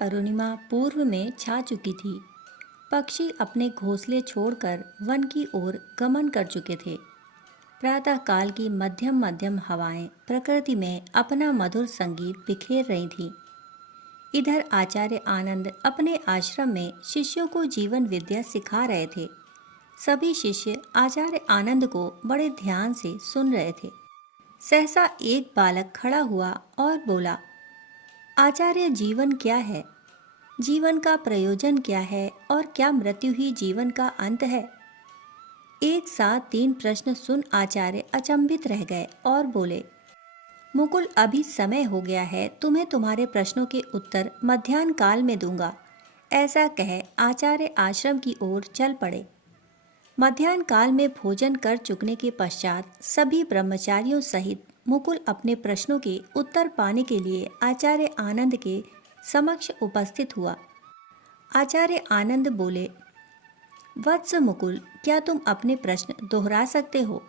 अरुणिमा पूर्व में छा चुकी थी। पक्षी अपने घोंसले छोड़कर वन की ओर गमन कर चुके थे। प्रातःकाल की मध्यम मध्यम हवाएं प्रकृति में अपना मधुर संगीत बिखेर रही थीं। इधर आचार्य आनंद अपने आश्रम में शिष्यों को जीवन विद्या सिखा रहे थे। सभी शिष्य आचार्य आनंद को बड़े ध्यान से सुन रहे थे। सहसा एक बालक खड़ा हुआ और बोला, आचार्य, जीवन क्या है? जीवन का प्रयोजन क्या है और क्या मृत्यु ही जीवन का अंत है? एक साथ 3 प्रश्न सुन आचार्य अचंभित रह गए और बोले, मुकुल, अभी समय हो गया है, तुम्हें तुम्हारे प्रश्नों के उत्तर मध्याह्न काल में दूंगा। ऐसा कह आचार्य आश्रम की ओर चल पड़े। मध्याह्न काल में भोजन कर चुकने के पश्चात सभी ब्रह्मचारियों सहित मुकुल अपने प्रश्नों के उत्तर पाने के लिए आचार्य आनंद के समक्ष उपस्थित हुआ। आचार्य आनंद बोले, वत्स मुकुल, क्या तुम अपने प्रश्न दोहरा सकते हो?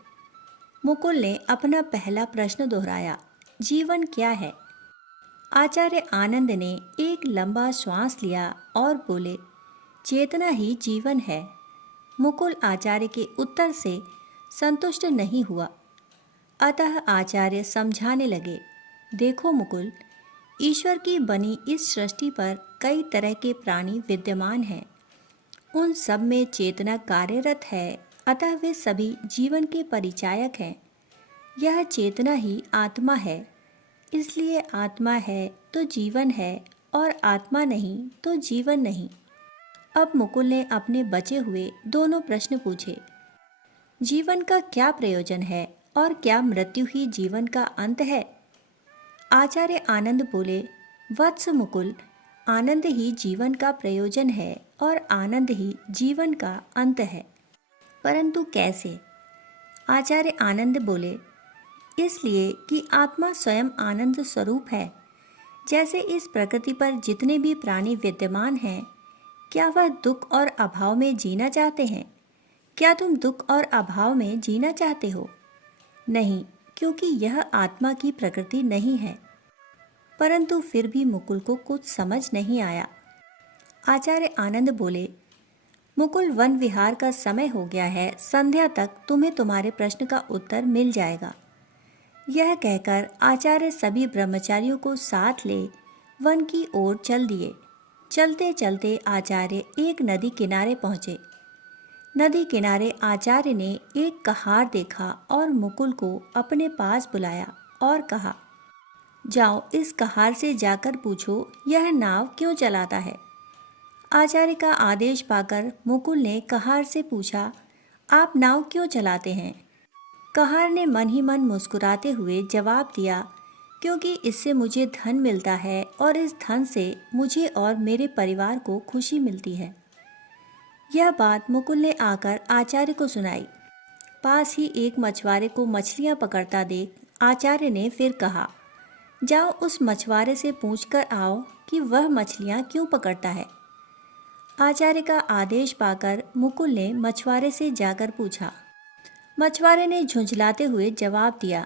मुकुल ने अपना पहला प्रश्न दोहराया, जीवन क्या है? आचार्य आनंद ने एक लंबा श्वास लिया और बोले, चेतना ही जीवन है। मुकुल आचार्य के उत्तर से संतुष्ट नहीं हुआ। अतः आचार्य समझाने लगे, देखो मुकुल, ईश्वर की बनी इस सृष्टि पर कई तरह के प्राणी विद्यमान हैं। उन सब में चेतना कार्यरत है, अतः वे सभी जीवन के परिचायक हैं। यह चेतना ही आत्मा है, इसलिए आत्मा है तो जीवन है और आत्मा नहीं तो जीवन नहीं। अब मुकुल ने अपने बचे हुए दोनों प्रश्न पूछे। जीवन का क्या प्रयोजन है और क्या मृत्यु ही जीवन का अंत है? आचार्य आनंद बोले, वत्स मुकुल, आनंद ही जीवन का प्रयोजन है और आनंद ही जीवन का अंत है। परंतु कैसे? आचार्य आनंद बोले, इसलिए कि आत्मा स्वयं आनंद स्वरूप है। जैसे इस प्रकृति पर जितने भी प्राणी विद्यमान हैं, क्या वह दुख और अभाव में जीना चाहते हैं? क्या तुम दुख और अभाव में जीना चाहते हो? नहीं, क्योंकि यह आत्मा की प्रकृति नहीं है। परंतु फिर भी मुकुल को कुछ समझ नहीं आया। आचार्य आनंद बोले, मुकुल, वन विहार का समय हो गया है, संध्या तक तुम्हें तुम्हारे प्रश्न का उत्तर मिल जाएगा। यह कहकर आचार्य सभी ब्रह्मचारियों को साथ ले वन की ओर चल दिए। चलते चलते आचार्य एक नदी किनारे पहुँचे। नदी किनारे आचार्य ने एक कहार देखा और मुकुल को अपने पास बुलाया और कहा, जाओ, इस कहार से जाकर पूछो यह नाव क्यों चलाता है। आचार्य का आदेश पाकर मुकुल ने कहार से पूछा, आप नाव क्यों चलाते हैं? कहार ने मन ही मन मुस्कुराते हुए जवाब दिया, क्योंकि इससे मुझे धन मिलता है और इस धन से मुझे और मेरे परिवार को खुशी मिलती है। यह बात मुकुल ने आकर आचार्य को सुनाई। पास ही एक मछुआरे को मछलियां पकड़ता देख आचार्य ने फिर कहा, जाओ, उस मछुआरे से पूछकर आओ कि वह मछलियां क्यों पकड़ता है। आचार्य का आदेश पाकर मुकुल ने मछुआरे से जाकर पूछा। मछुआरे ने झुंझलाते हुए जवाब दिया,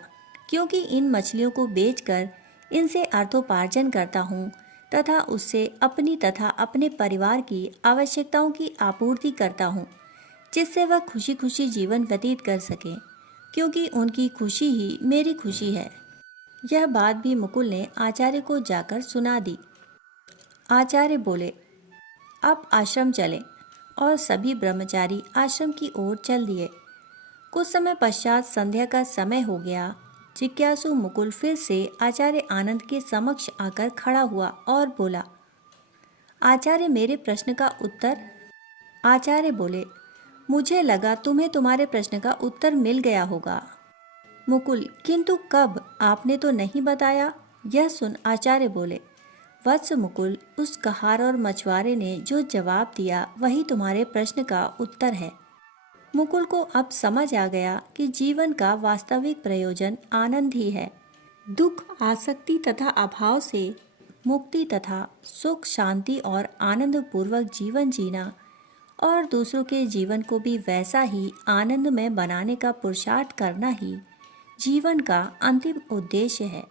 क्योंकि इन मछलियों को बेचकर इनसे अर्थोपार्जन करता हूँ तथा उससे अपनी तथा अपने परिवार की आवश्यकताओं की आपूर्ति करता हूँ, जिससे वह खुशी खुशी जीवन व्यतीत कर सकें, क्योंकि उनकी खुशी ही मेरी खुशी है। यह बात भी मुकुल ने आचार्य को जाकर सुना दी। आचार्य बोले, अब आश्रम चलें, और सभी ब्रह्मचारी आश्रम की ओर चल दिए। कुछ समय पश्चात संध्या का समय हो गया। जिज्ञासु मुकुल फिर से आचार्य आनंद के समक्ष आकर खड़ा हुआ और बोला, आचार्य, मेरे प्रश्न का उत्तर। आचार्य बोले, मुझे लगा तुम्हें तुम्हारे प्रश्न का उत्तर मिल गया होगा। मुकुल, किंतु कब? आपने तो नहीं बताया। यह सुन आचार्य बोले, वत्स मुकुल, उस कहार और मछुआरे ने जो जवाब दिया वही तुम्हारे प्रश्न का उत्तर है। मुकुल को अब समझ आ गया कि जीवन का वास्तविक प्रयोजन आनंद ही है। दुख, आसक्ति तथा अभाव से मुक्ति तथा सुख, शांति और आनंद पूर्वक जीवन जीना और दूसरों के जीवन को भी वैसा ही आनंदमय बनाने का पुरुषार्थ करना ही जीवन का अंतिम उद्देश्य है।